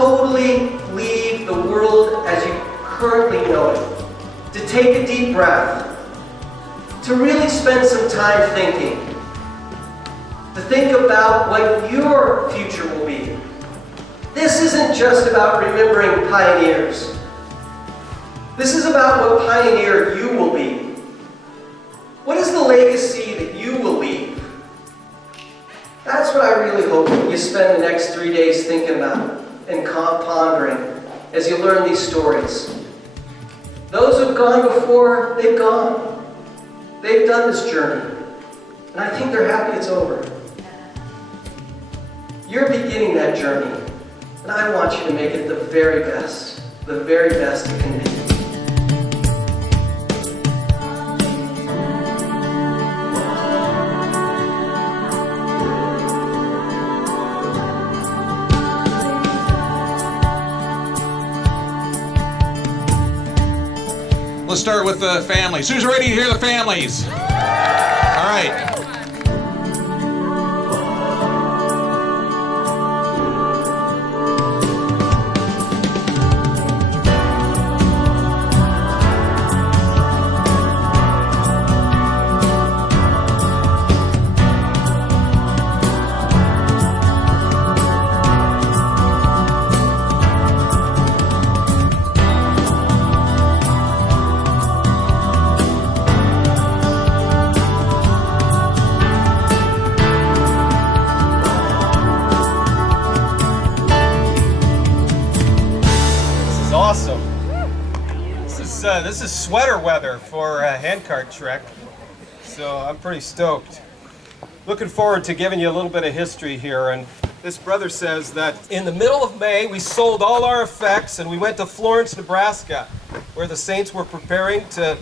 totally leave the world as you currently know it, to take a deep breath, to really spend some time thinking, to think about what your future will be. This isn't just about remembering pioneers. This is about what pioneer you will be. What is the legacy that you will leave? That's what I really hope you spend the next 3 days thinking about and pondering as you learn these stories. Those who've gone before, they've gone. They've done this journey. And I think they're happy it's over. You're beginning that journey. And I want you to make it the very best it can be. Let's start with the families. Who's ready to hear the families? All right. Awesome. This is sweater weather for a handcart trek, so I'm pretty stoked. Looking forward to giving you a little bit of history here. And this brother says that in the middle of May, we sold all our effects and we went to Florence, Nebraska, where the Saints were preparing to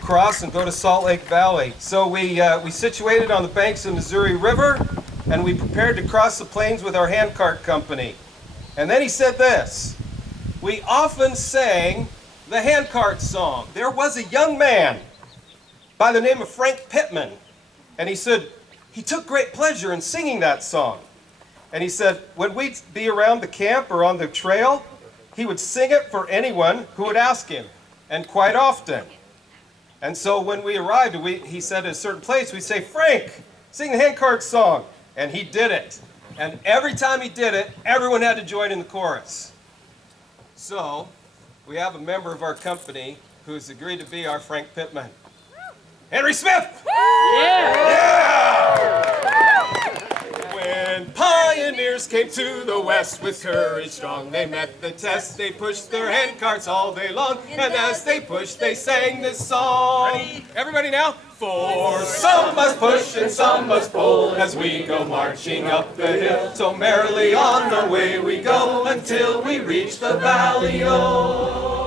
cross and go to Salt Lake Valley. So we situated on the banks of the Missouri River, and we prepared to cross the plains with our handcart company. And then he said this: we often sang the handcart song. There was a young man by the name of Frank Pittman, and he said he took great pleasure in singing that song. And he said when we'd be around the camp or on the trail, he would sing it for anyone who would ask him, and quite often. And so when we arrived, he said at a certain place, we'd say, "Frank, sing the handcart song." And he did it. And every time he did it, everyone had to join in the chorus. So, we have a member of our company who's agreed to be our Frank Pittman. Henry Smith! Yeah! When pioneers came to the west with courage strong, they met the test, they pushed their handcarts all day long, and as they pushed, they sang this song. Ready? Everybody now? For some must push and some must pull as we go marching up the hill. So merrily on the way we go until we reach the Valley O.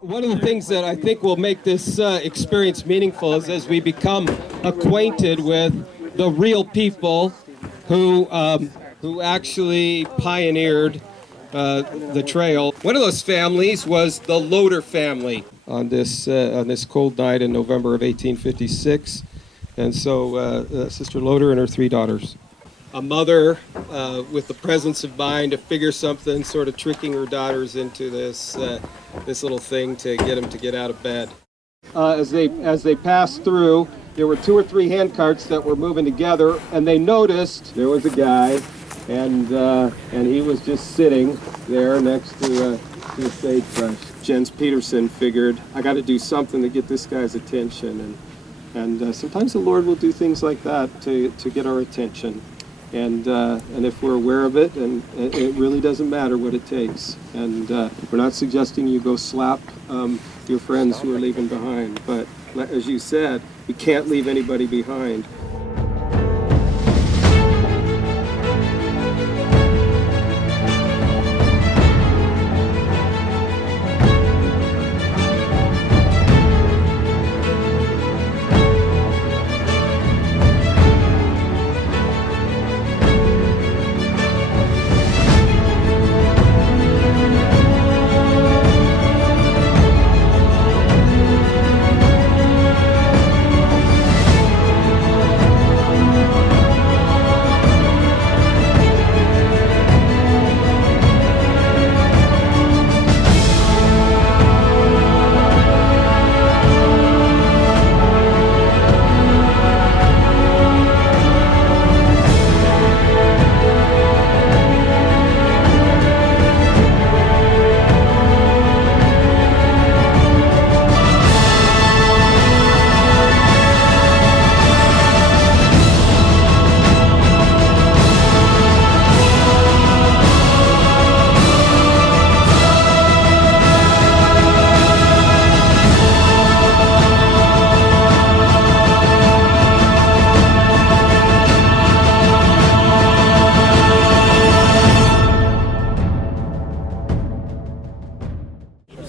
One of the things that I think will make this experience meaningful is as we become acquainted with the real people who who actually pioneered the trail. One of those families was the Loader family on this cold night in November of 1856. And so Sister Loader and her 3 daughters. A mother with the presence of mind to figure something, sort of tricking her daughters into this little thing to get out of bed. As they passed through, there were 2 or 3 hand carts that were moving together, and they noticed there was a guy, and he was just sitting there next to the sagebrush. Jens Peterson figured, I got to do something to get this guy's attention, and sometimes the Lord will do things like that to get our attention. And if we're aware of it, and it really doesn't matter what it takes. And we're not suggesting you go slap your friends who are leaving behind, but as you said, you can't leave anybody behind.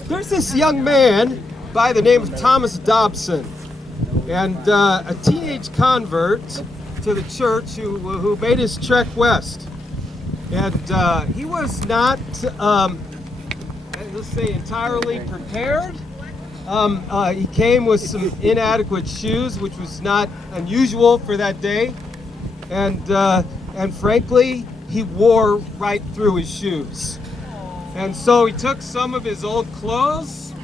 There's this young man by the name of Thomas Dobson, and a teenage convert to the church who made his trek west. And he was not, let's say, entirely prepared. He came with some inadequate shoes, which was not unusual for that day. And frankly, he wore right through his shoes. And so he took some of his old clothes,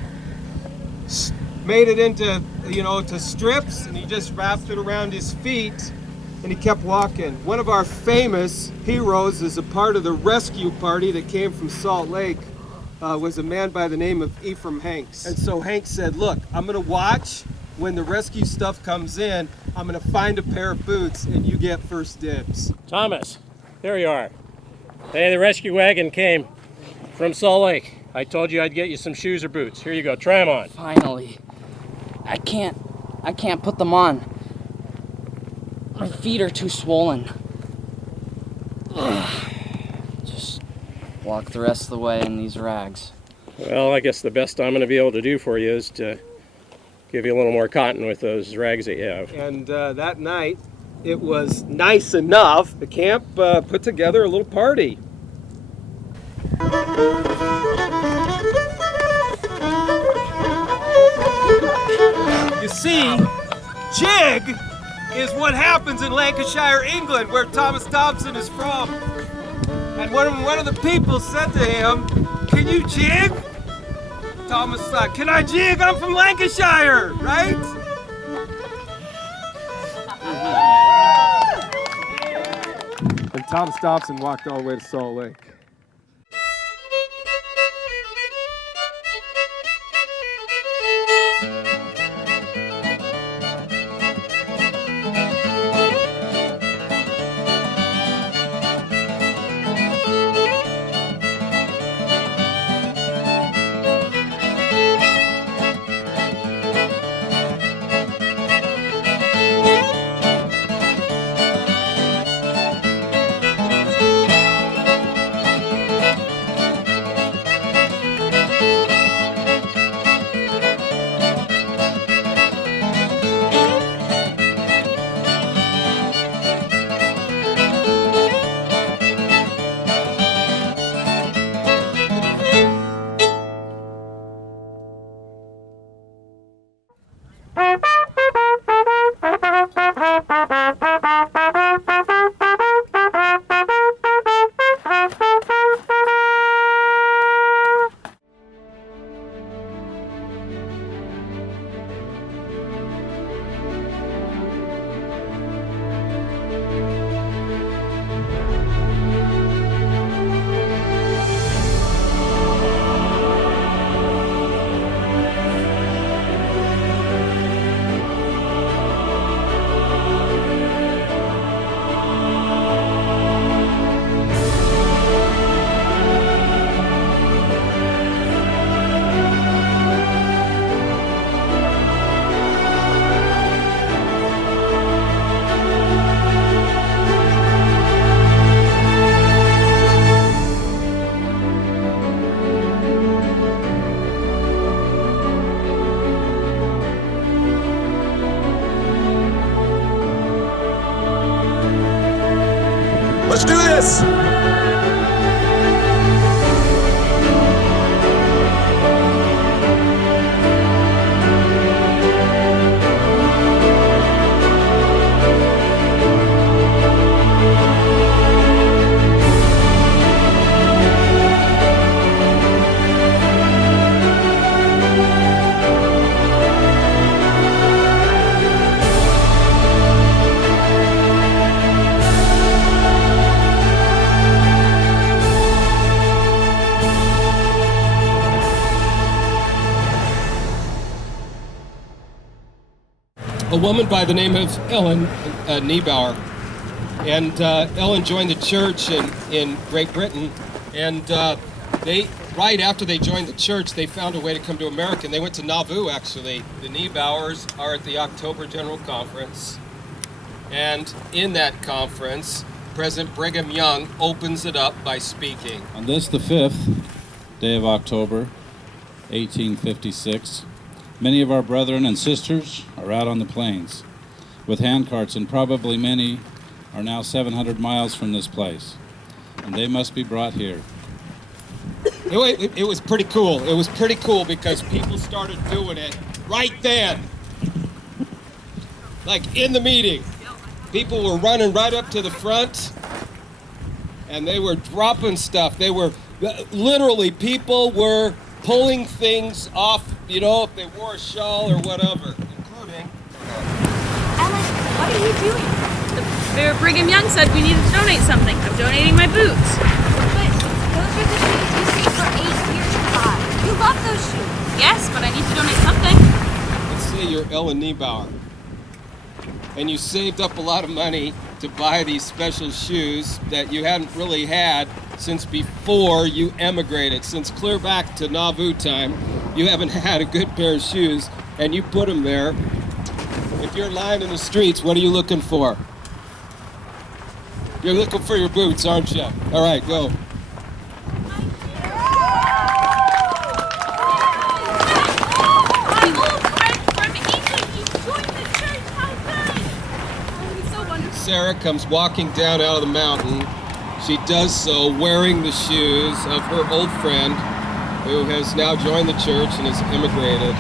made it into, to strips, and he just wrapped it around his feet, and he kept walking. One of our famous heroes is a part of the rescue party that came from Salt Lake, was a man by the name of Ephraim Hanks. And so Hanks said, look, I'm going to watch when the rescue stuff comes in. I'm going to find a pair of boots, and you get first dibs. Thomas, there you are. Hey, the rescue wagon came from Salt Lake. I told you I'd get you some shoes or boots. Here you go, try them on. Finally. I can't put them on. My feet are too swollen. Just walk the rest of the way in these rags. Well, I guess the best I'm going to be able to do for you is to give you a little more cotton with those rags that you have. And that night, it was nice enough. The camp put together a little party. You see, jig is what happens in Lancashire, England, where Thomas Dobson is from. And one of the people said to him, can you jig? Thomas thought, can I jig? I'm from Lancashire, right? And Thomas Dobson walked all the way to Salt Lake. Let's do this. A woman by the name of Ellen Niebauer. And Ellen joined the church in Great Britain. And right after they joined the church, they found a way to come to America. And they went to Nauvoo, actually. The Niebauers are at the October General Conference. And in that conference, President Brigham Young opens it up by speaking. On this, the 5th day of October, 1856, many of our brethren and sisters are out on the plains with handcarts, and probably many are now 700 miles from this place, and they must be brought here. It was pretty cool. It was pretty cool because people started doing it right then. Like in the meeting. People were running right up to the front, and they were dropping stuff. They were, literally, people were pulling things off, you know, if they wore a shawl or whatever, including... Ellen, what are you doing? The Brigham Young said we need to donate something. I'm donating my boots. But those are the shoes you saved for 8 years to buy. You love those shoes. Yes, but I need to donate something. Let's say you're Ellen Niebauer, and you saved up a lot of money to buy these special shoes that you hadn't really had since before you emigrated. Since clear back to Nauvoo time, you haven't had a good pair of shoes, and you put them there. If you're lying in the streets, what are you looking for? You're looking for your boots, aren't you? All right, go. My old friend from England, he joined the church. How good! Oh, he's so wonderful. Sarah comes walking down out of the mountain. She does so wearing the shoes of her old friend who has now joined the church and has immigrated.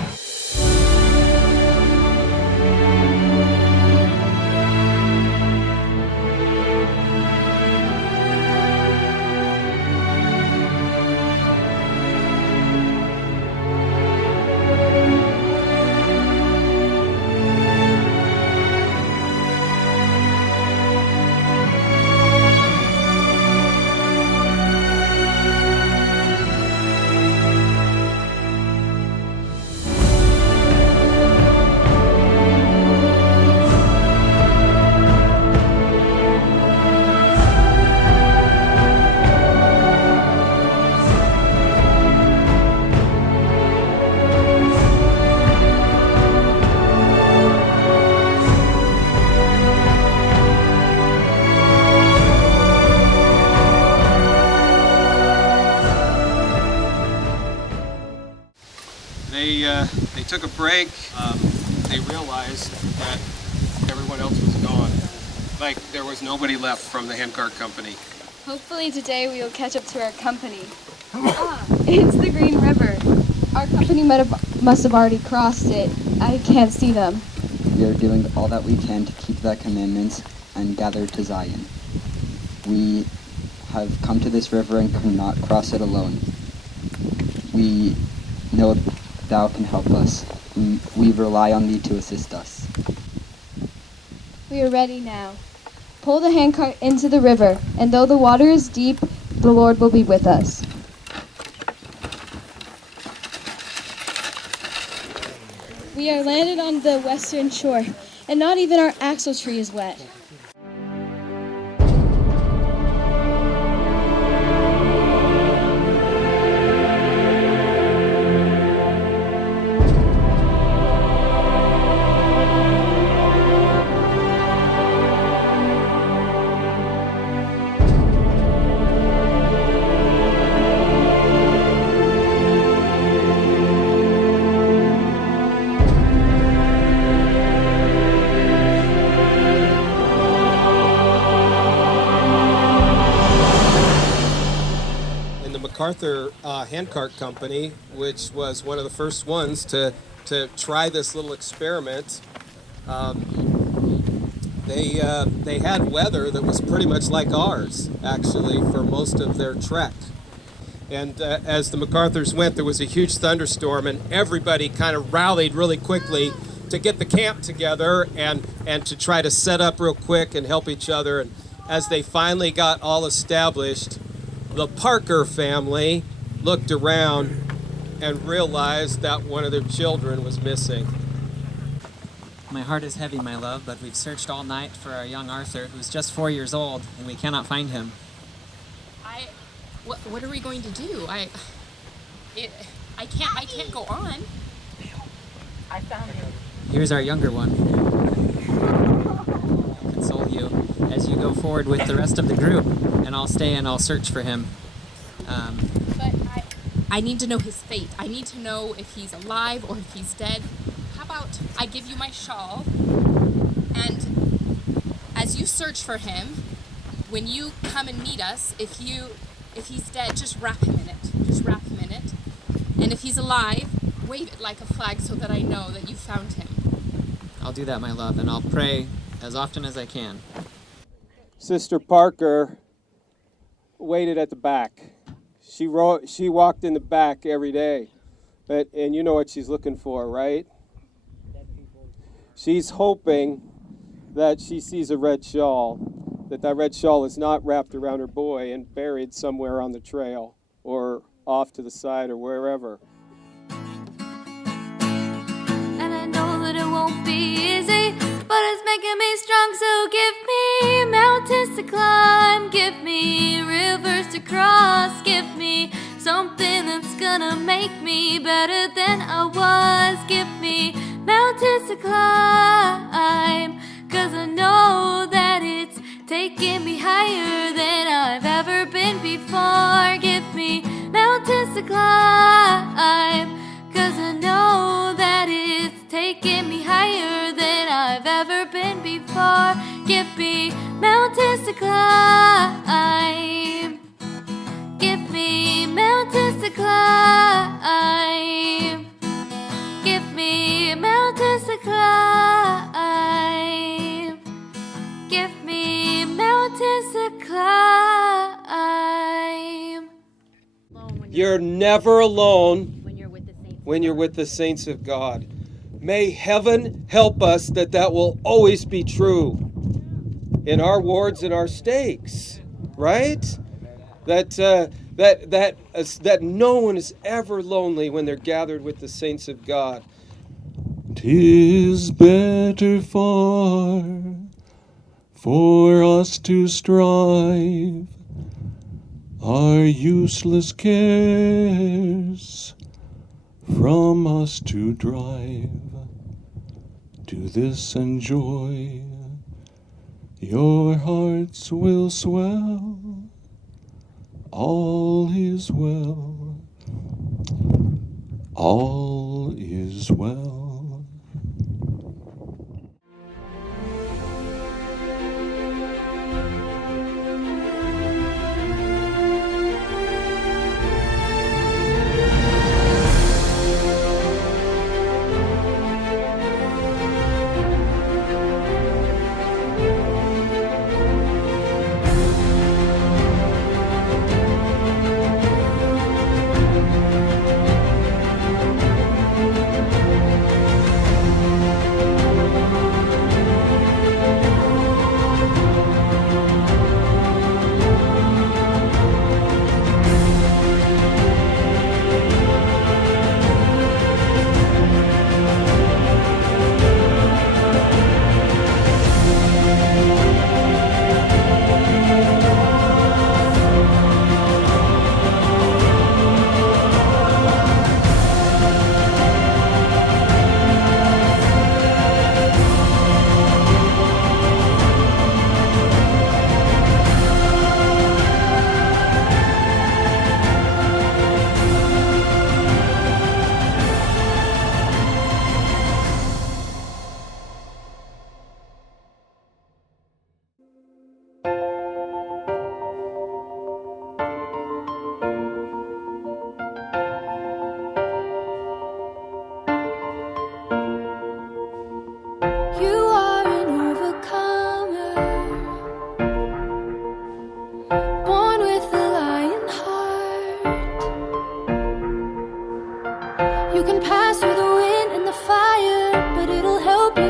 They took a break. They realized that everyone else was gone. Like there was nobody left from the handcart company. Hopefully today we will catch up to our company. It's the Green River. Our company must have already crossed it. I can't see them. We are doing all that we can to keep thy commandments and gather to Zion. We have come to this river and cannot cross it alone. We know thou can help us. We rely on thee to assist us. We are ready now. Pull the handcart into the river, and though the water is deep, the Lord will be with us. We are landed on the western shore, and not even our axle tree is wet. MacArthur Handcart Company, which was one of the first ones to try this little experiment. They had weather that was pretty much like ours, actually, for most of their trek. And as the MacArthurs went, there was a huge thunderstorm, and everybody kind of rallied really quickly to get the camp together and to try to set up real quick and help each other. And as they finally got all established, the Parker family looked around and realized that one of their children was missing. My heart is heavy, my love, but we've searched all night for our young Arthur, who's just 4 years old, and we cannot find him. What are we going to do? I can't go on. I found him. Here's our younger one. I'll console you as you go forward with the rest of the group, and I'll stay and I'll search for him. But I need to know his fate. I need to know if he's alive or if he's dead. How about I give you my shawl, and as you search for him, when you come and meet us, if he's dead, just wrap him in it. Just wrap him in it. And if he's alive, wave it like a flag so that I know that you found him. I'll do that, my love, and I'll pray as often as I can. Sister Parker waited at the back. She walked in the back every day. And you know what she's looking for, right? She's hoping that she sees a red shawl, that red shawl is not wrapped around her boy and buried somewhere on the trail or off to the side or wherever. And I know that it won't be easy, but it's making me strong. So give me mountains to climb, give me rivers to cross, give me something that's gonna make me better than I was. Give me mountains to climb, 'cause I know that it's taking me higher than I've ever been before. Give me mountains to climb, 'cause I know that it's taking me higher than I've ever been before. Give me mountains to climb, give me mountains to climb, give me mountains to climb, give me mountains to climb. You're never alone when you're with the saints of God. May heaven help us that will always be true in our wards and our stakes, right? That no one is ever lonely when they're gathered with the saints of God. 'Tis better far for us to strive our useless cares from us to drive to this and joy. Your hearts will swell, all is well, all is well.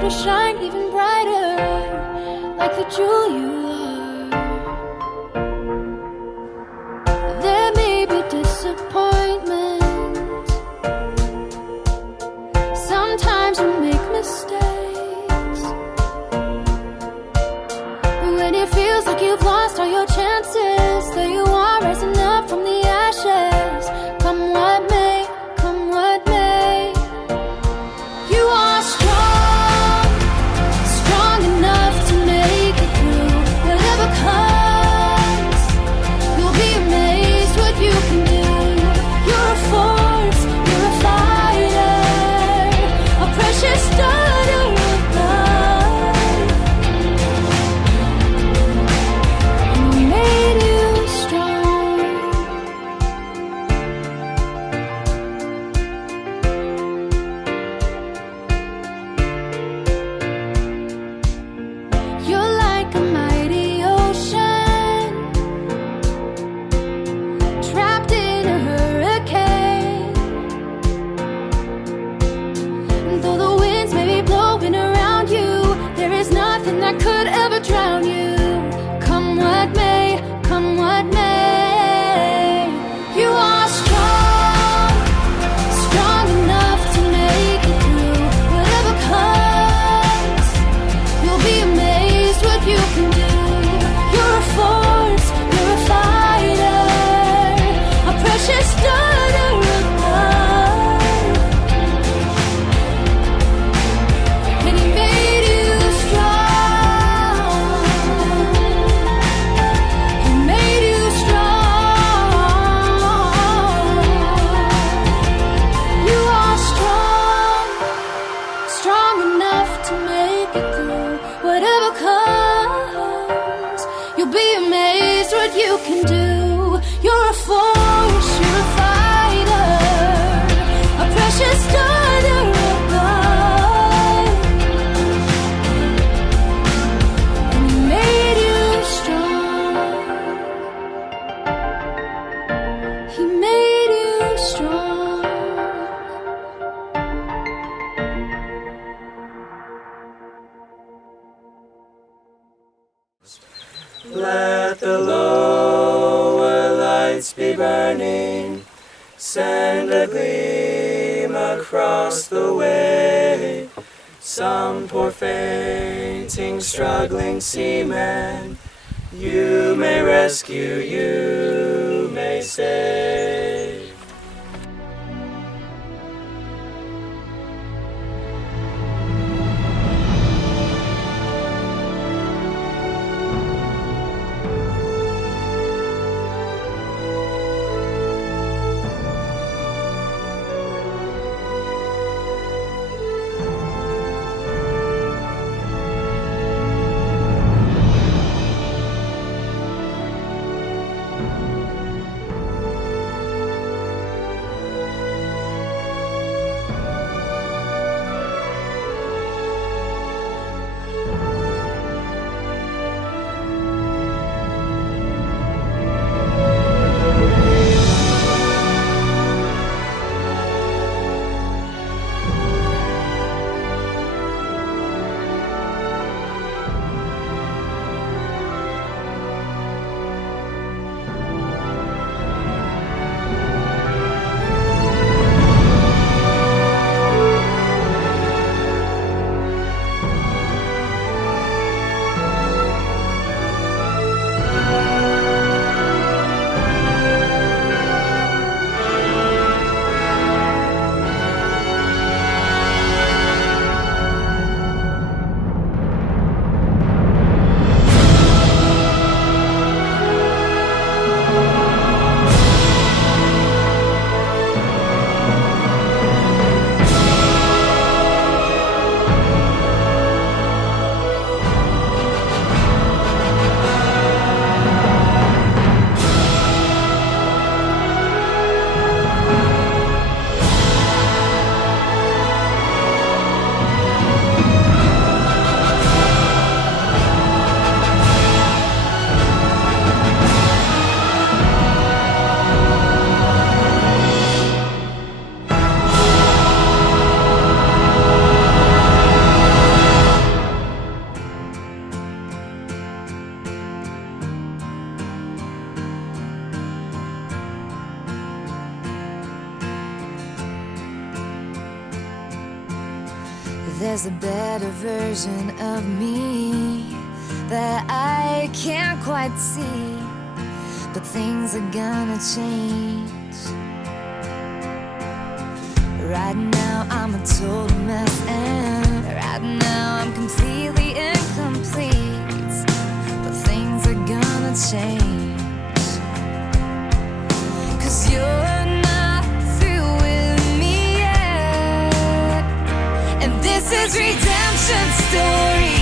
to shine even brighter, like the jewel you are. There may be disappointment. Sometimes you make mistakes. But when it feels like you've lost all your chances, there you are rising up from the ashes. Come what may, come what may. You are strong, strong enough to make it through whatever comes. You'll be amazed what you can do. You're a force, you're a fighter, a precious daughter of God. And He made you strong. You're like a mighty ocean, trapped in a hurricane. And though the winds may be blowing around you, there is nothing that could ever drown you. Come what may, come what may. You are strong, strong enough to make it through whatever comes. You'll be amazed what you can do. You're a force, you're a fighter, a precious daughter of God. And He made you strong. He made you strong. You are strong, strong enough to make it through whatever comes. You'll be amazed what you can do. You're a force, you're a fighter, a precious daughter of God. And He made you strong. He made you strong. Let the lower lights be burning, send a gleam across the way. Some poor fainting, struggling seaman, you may rescue, you may save. There's a better version of me that I can't quite see, but things are gonna change. Right now I'm a total mess, and right now I'm completely incomplete, but things are gonna change. 'Cause you're not through with me yet, and this is redemption story.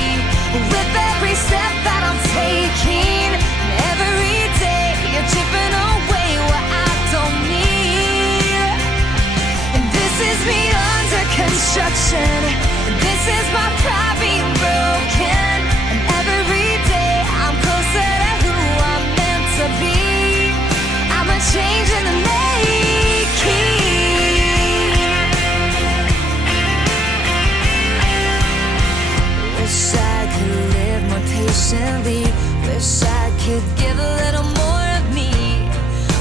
With every step that I'm taking, and every day you're chipping away what I don't need. And this is me under construction, and this is my pride being broken. And every day I'm closer to who I'm meant to be. I'm a change in the making. Wish I could live more patiently. Wish I could give a little more of me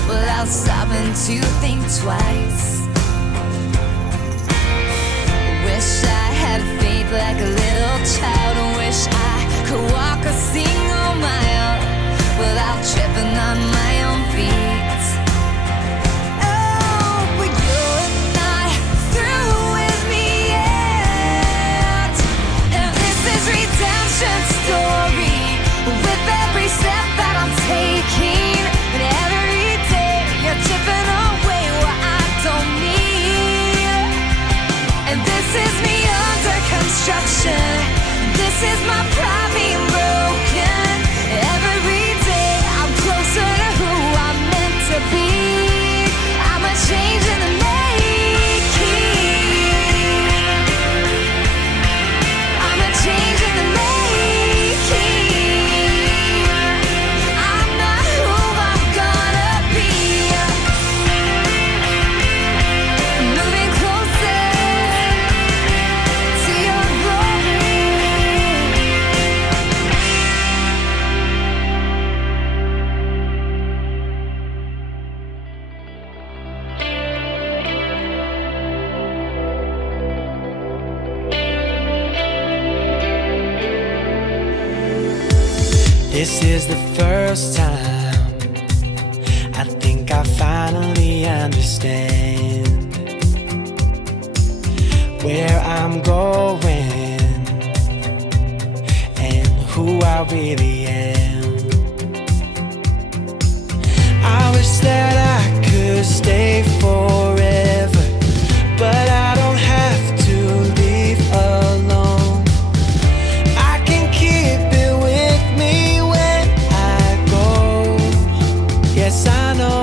without stopping to think twice. Wish I had faith like a little child. Wish I could walk a single mile without tripping on my own feet. Oh, but you're not through with me yet, and this is redemption story. With every step that I'm taking, and every day you're chipping away what I don't need. And this is me under construction. This is my pride being broken. Every day I'm closer to who I'm meant to be. I'm a change in the making. I'm a change in the making. I'm not who I'm gonna be. Moving closer to your glory. This is the first time I think I finally understand where I'm going and who I really am. I wish that I could stay forever, but I don't have to leave alone. I can keep it with me when I go. Yes, I know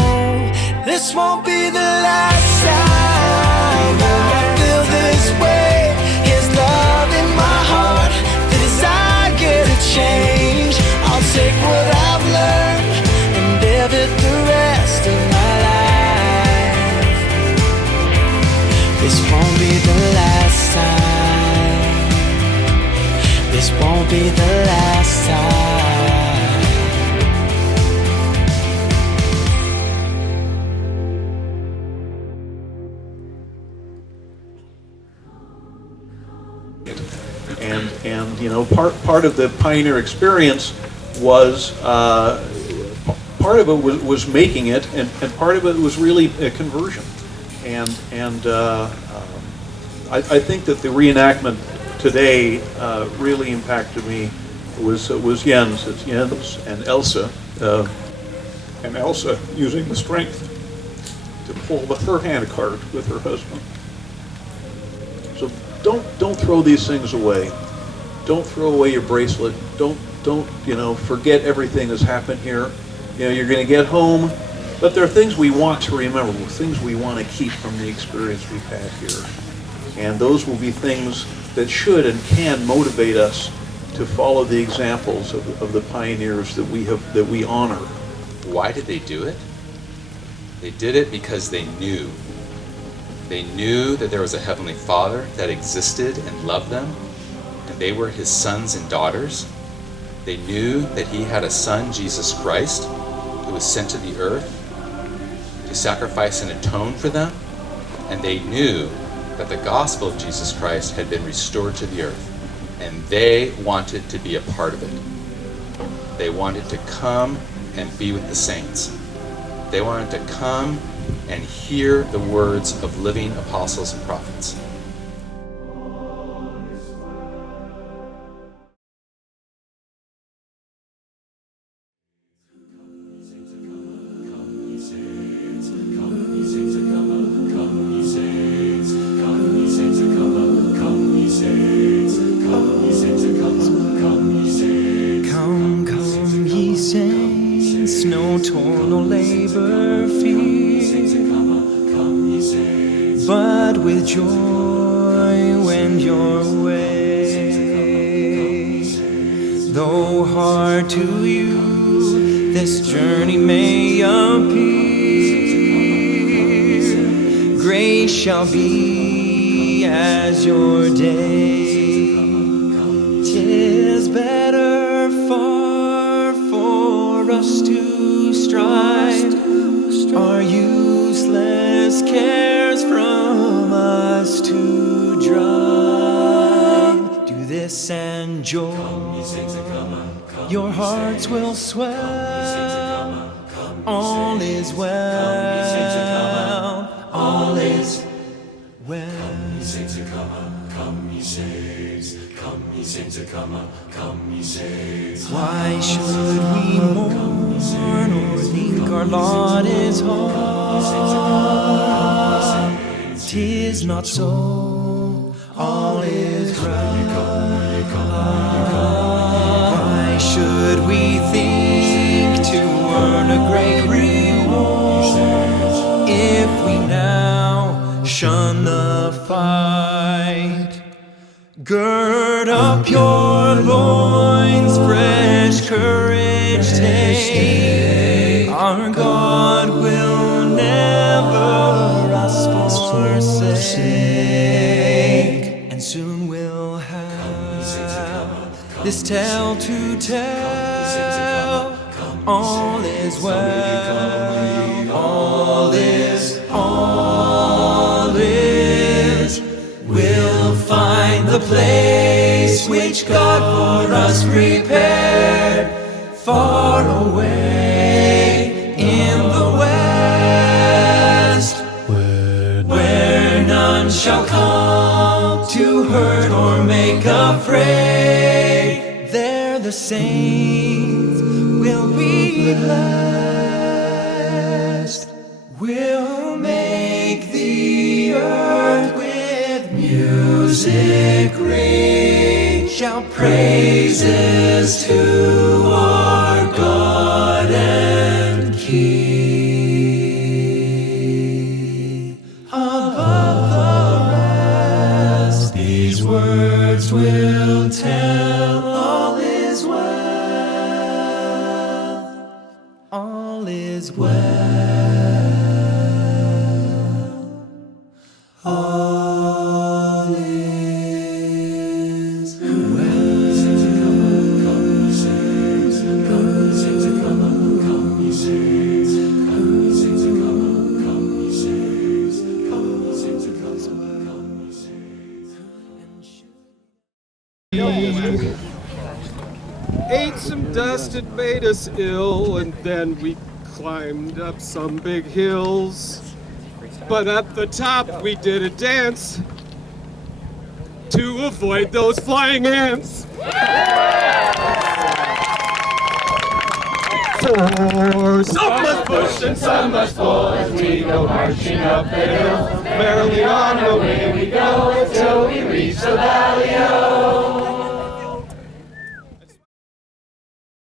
this won't be the last time I feel this way. His love in my heart, the desire to change. I'll take what I've learned and live it the rest of my life. This won't be the last time. This won't be the last time. And you know, part of the pioneer experience was part of it was making it, and part of it was really a conversion. And I think that the reenactment today really impacted me. It was Jens. It's Jens and Elsa using the strength to pull her handcart with her husband. So don't throw these things away. Don't throw away your bracelet. Don't forget everything that's happened here. You're going to get home, but there are things we want to remember, things we want to keep from the experience we've had here. And those will be things that should and can motivate us to follow the examples of the pioneers that we honor. Why did they do it? They did it because they knew. They knew that there was a Heavenly Father that existed and loved them, and they were His sons and daughters. They knew that He had a Son, Jesus Christ, who was sent to the earth to sacrifice and atone for them, and they knew that the gospel of Jesus Christ had been restored to the earth, and they wanted to be a part of it. They wanted to come and be with the saints. They wanted to come and hear the words of living apostles and prophets. Come, come, ye saints, no toil, no labor fear, but with joy wend your way. Though hard to you this journey may appear, grace shall be as your day. 'Tis better far for us to strive our useless cares from us to drive. Do this and joy your hearts will swell. All is well, all is well. Why should we mourn or think our lot is hard? 'Tis not so, all is right. Why should we think to earn a great reward if we now shun the fight? Gird up your loins, fresh courage take. Our God will never us forsake, and soon we'll have this tale to tell. All is well, all is, we'll find the place which God for us prepared, far away in the west, where none shall come to hurt or make afraid. There the saints will be blessed. We'll make the earth with music ring, shout praises to our God and King. Above the rest, these words will tell. All is well, all is well. All is Ate some dust, it made us ill, and then we climbed up some big hills. But at the top we did a dance to avoid those flying ants. For some must push and some must pull as we go marching up the hill. Merrily on the way we go until we reach the valley-o.